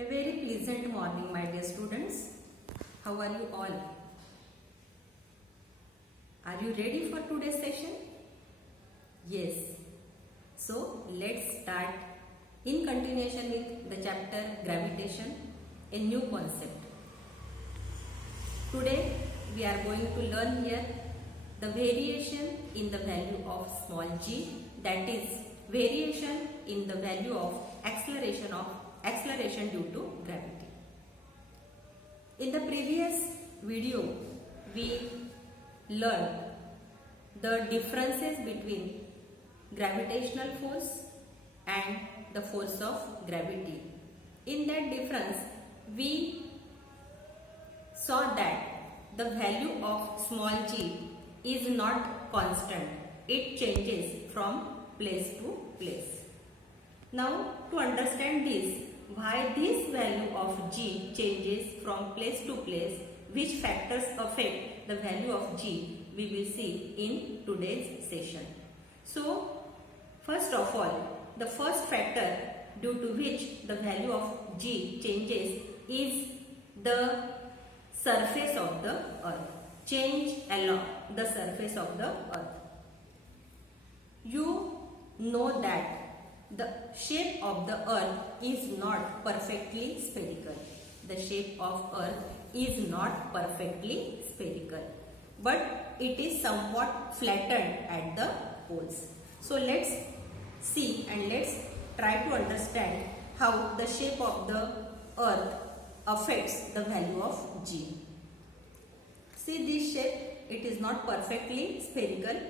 A very pleasant morning, my dear students. How are you all? Are you ready for today's session? Yes. So let's start in continuation with the chapter Gravitation, a new concept. Today we are going to learn here the variation in the value of small g, that is variation in the value of acceleration due to gravity. In the previous video we learned the differences between gravitational force and the force of gravity. In that difference we saw that the value of small g is not constant. It changes from place to place. Now to understand this, why this value of g changes from place to place, which factors affect the value of g, we will see in today's session. So first of all, the first factor due to which the value of g changes is the surface of the earth. Change along the surface of the earth. You know that the shape of the earth is not perfectly spherical. The shape of earth is not perfectly spherical, but it is somewhat flattened at the poles. So let's see and let's try to understand how the shape of the earth affects the value of g. See this shape, it is not perfectly spherical.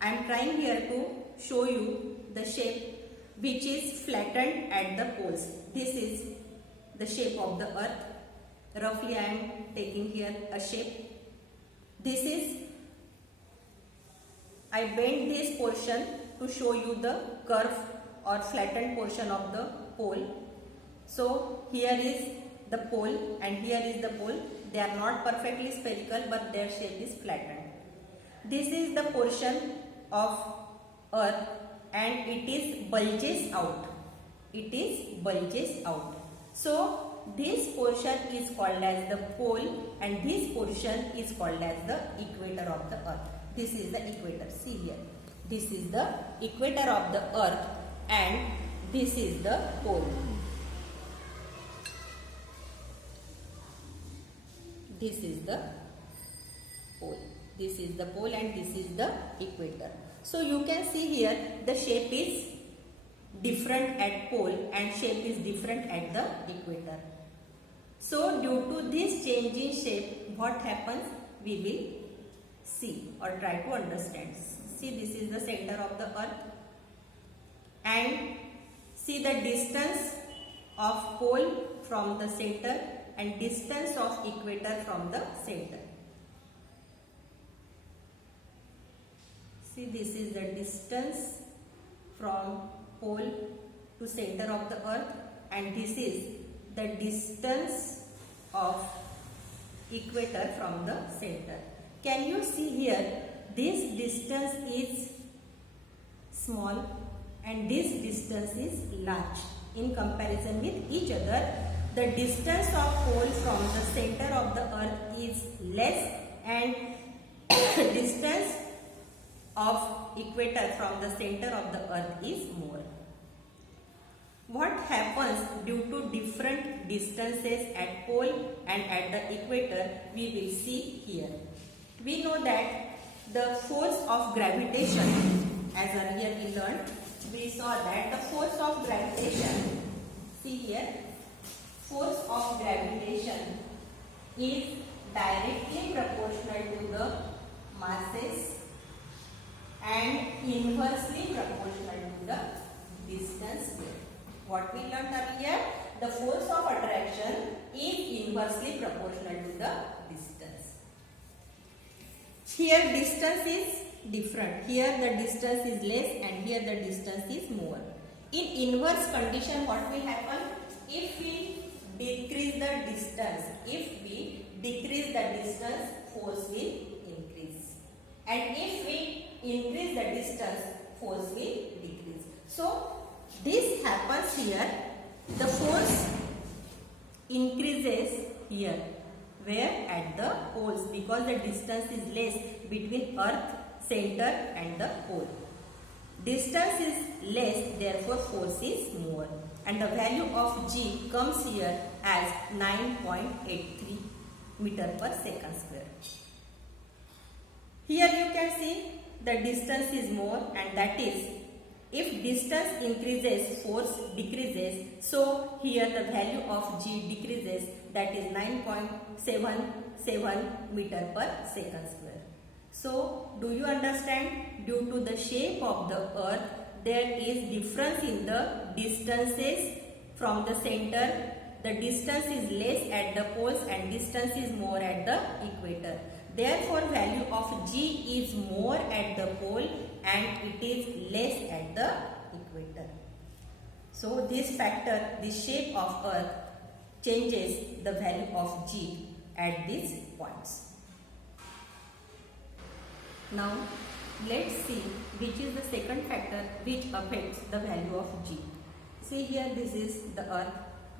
I am trying here to show you the shape which is flattened at the poles. This is the shape of the earth. Roughly I am taking here a shape. This is, I bend this portion to show you the curve or flattened portion of the pole. So here is the pole and here is the pole. They are not perfectly spherical, but their shape is flattened. This is the portion of earth and it is bulges out. It is bulges out. So this portion is called as the pole and this portion is called as the equator of the earth. This is the equator. See here. This is the equator of the earth and this is the pole. This is the pole. This is the pole and this is the equator. So you can see here the shape is different at pole and shape is different at the equator. So due to this change in shape, what happens we will see or try to understand. See, this is the center of the earth and see the distance of pole from the center and distance of equator from the center. See, this is the distance from pole to center of the earth and this is the distance of equator from the center. Can you see here, this distance is small and this distance is large in comparison with each other. The distance of pole from the center of the earth is less and distance of equator from the center of the earth is more. What happens due to different distances at pole and at the equator, we will see here. We know that the force of gravitation, as earlier we learned, we saw that the force of gravitation, see here, force of gravitation is directly proportional to the masses and inversely proportional to the distance. What we learned earlier, the force of attraction is inversely proportional to the distance. Here distance is different. Here the distance is less and here the distance is more. In inverse condition, what will happen? If we decrease the distance, force will increase. And if we increase the distance, force will decrease. So this happens here. The force increases here, where at the poles, because the distance is less between earth center and the pole. Distance is less, therefore force is more, and the value of G comes here as 9.83 meter per second square. Here you can see the distance is more, and that is, if distance increases, force decreases. So here the value of G decreases, that is 9.77 meter per second square. So do you understand? Due to the shape of the earth, there is difference in the distances from the center. The distance is less at the poles and distance is more at the equator. Therefore, value of G is more at the pole and it is less at the equator. So this factor, the shape of earth, changes the value of G at these points. Now let's see which is the second factor which affects the value of G. See here, this is the earth,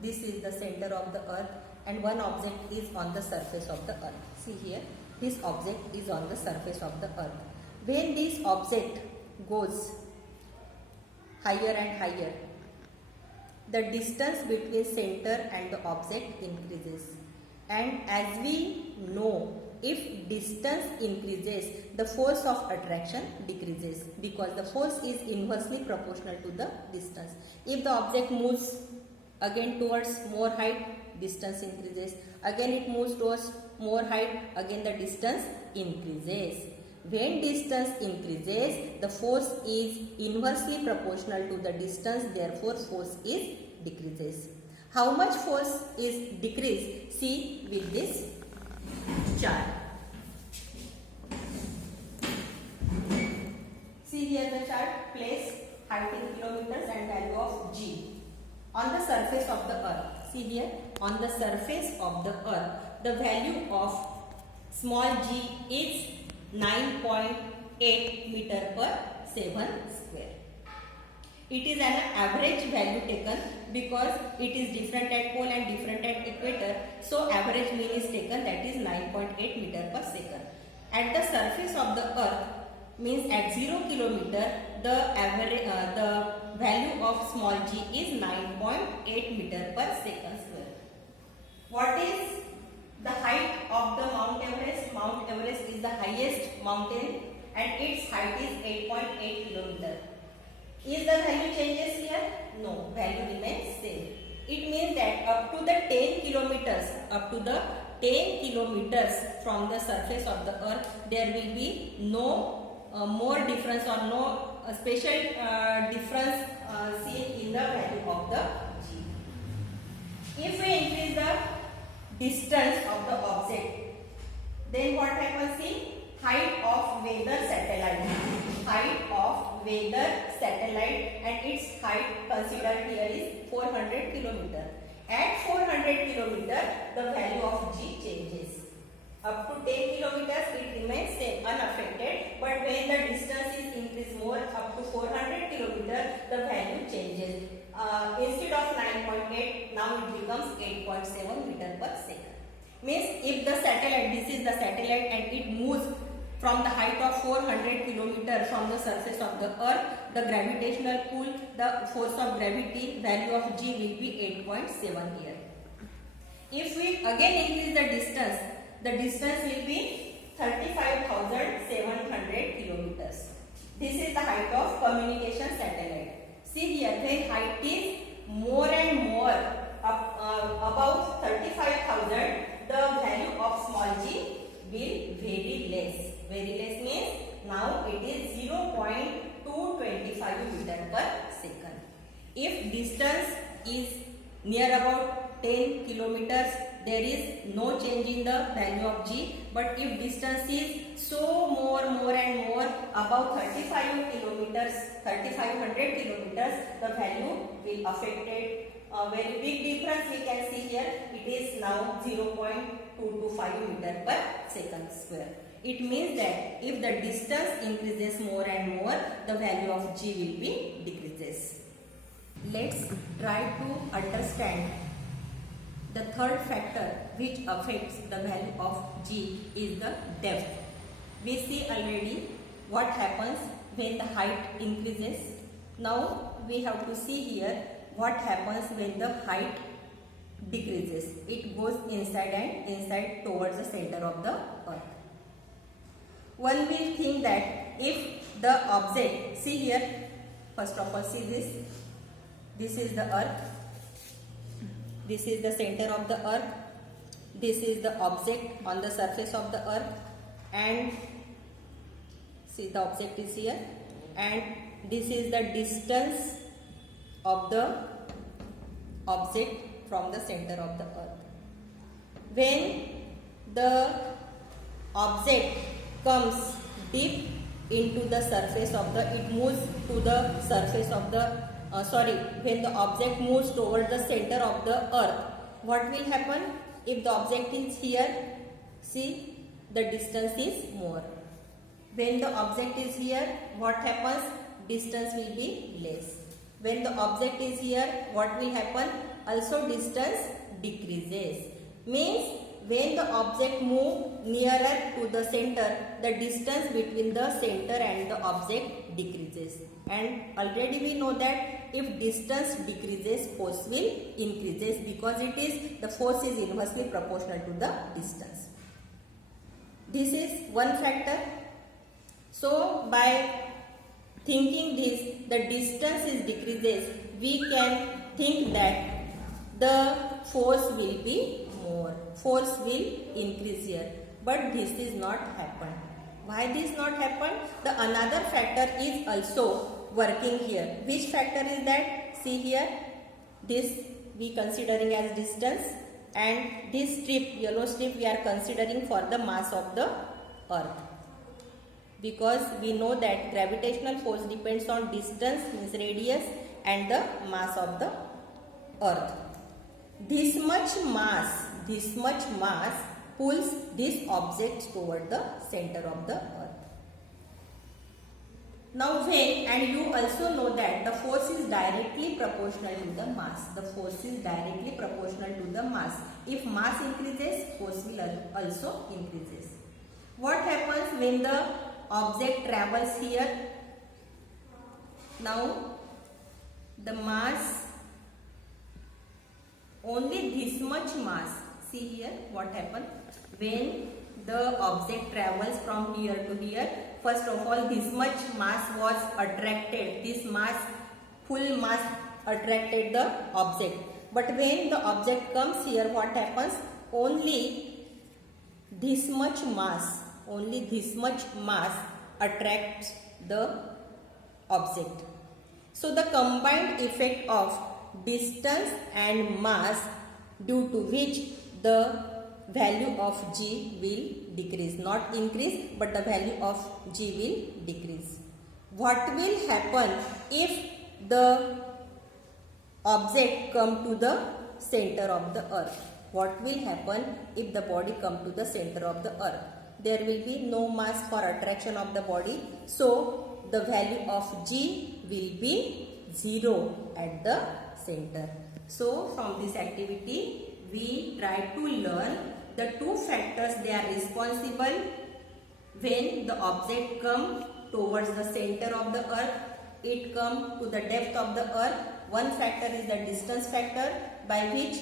this is the center of the earth, and one object is on the surface of the earth. See here, this object is on the surface of the earth. When this object goes higher and higher, the distance between center and the object increases. And as we know, if distance increases, the force of attraction decreases, because the force is inversely proportional to the distance. If the object moves again towards more height, distance increases. Again it moves towards more height, again the distance increases. When distance increases, the force is inversely proportional to the distance, therefore force is decreases. How much force is decreased? See with this chart. See here the chart, place height in kilometers and value of G on the surface of the earth. See here, on the surface of the earth, the value of small g is 9.8 meter per 7 square. It is an average value taken because it is different at pole and different at equator. So average mean is taken, that is 9.8 meter per second. At the surface of the earth, means at 0 kilometer, the average the value of small g is 9.8 meter per second square. What is the height of the Mount Everest? Mount Everest is the highest mountain and its height is 8.8 kilometer. Is the value changes here? No, value remains same. It means that up to the 10 kilometers from the surface of the earth, there will be no more difference or no special difference seen in the value of the G. If we increase the distance of the object, then what happens? See, height of weather satellite. Height of weather satellite, and its height considered here is 400 kilometer. At 400 kilometer, the value of G changes. Up to 10 kilometers, it remains same, unaffected. But when the distance is increased more, up to 400 kilometer, the value changes. Instead of 9.8, now it becomes 8.7 meter per second. Means if the satellite, this is the satellite, and it moves from the height of 400 kilometer from the surface of the earth, the gravitational pull, the force of gravity, value of G will be 8.7 here. If we again increase the distance will be 35,700 kilometers. This is the height of communication satellite. See here, when height is more and more above 35,000, the value of small g will very less. Very less means now it is 0.225 meter per second. If distance is near about 10 kilometers, there is no change in the value of G. But if distance is so more and more above 35 kilometers, 3500 kilometers, the value will affected. Very big difference we can see here. It is now 0.225 meter per second square. It means that if the distance increases more and more, the value of G will be decreases. Let's try to understand the third factor which affects the value of g is the depth. We see already what happens when the height increases. Now we have to see here what happens when the height decreases. It goes inside and inside towards the center of the earth. One will think that if the object, see here, first of all see this is the earth, this is the center of the earth, this is the object on the surface of the earth, and see the object is here, and this is the distance of the object from the center of the earth. When the object comes deep into the surface of the, it moves to the surface of the, when the object moves toward the center of the earth, what will happen? If the object is here, see the distance is more. When the object is here, what happens? Distance will be less. When the object is here, what will happen? Also distance decreases. Means when the object moves nearer to the center, the distance between the center and the object decreases. And already we know that if distance decreases, force will increases, because the force is inversely proportional to the distance. This is one factor. So by thinking this, the distance is decreases, we can think that the force will be more, force will increase here, but this is not happen. Why this not happen? The another factor is also working here. Which factor is that? See here, this we considering as distance, and this strip, yellow strip, we are considering for the mass of the earth, because we know that gravitational force depends on distance, means radius, and the mass of the earth. This much mass pulls this object toward the center of the earth. Now when, and you also know that the force is directly proportional to the mass. The force is directly proportional to the mass. If mass increases, force will also increases. What happens when the object travels here? Now the mass, only this much mass, see here what happened when the object travels from here to here. First of all, this much mass was attracted, this mass, full mass attracted the object, but when the object comes here, what happens? Only this much mass attracts the object. So the combined effect of distance and mass, due to which the value of g will decrease, not increase, but the value of g will decrease. What will happen if the object come to the center of the earth? What will happen if the body come to the center of the earth? There will be no mass for attraction of the body, so the value of g will be 0 at the center. So from this activity we try to learn the two factors they are responsible when the object come towards the center of the earth, it come to the depth of the earth. One factor is the distance factor, by which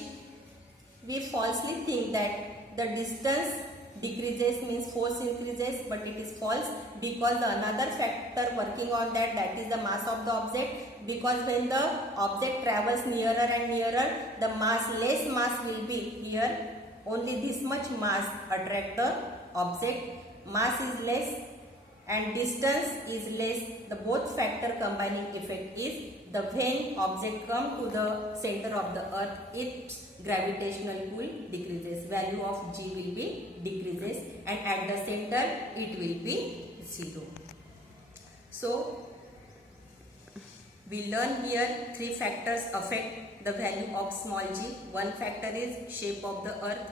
we falsely think that the distance decreases means force increases, but it is false, because the another factor working on that is the mass of the object, because when the object travels nearer and nearer, the less mass will be here. Only this much mass attract the object, mass is less and distance is less. The both factor combining effect is the when object come to the center of the earth, its gravitational pull decreases, value of g will be decreases, and at the center it will be 0. So we learn here three factors affect the value of small g. One factor is shape of the earth,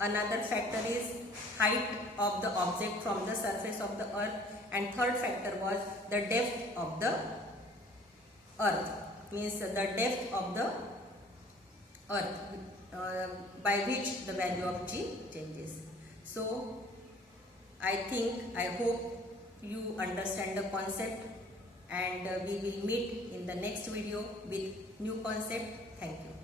another factor is height of the object from the surface of the earth, and third factor was the depth of the earth, means the depth of the earth, by which the value of G changes. So I hope you understand the concept, and we will meet in the next video with new concept. Thank you.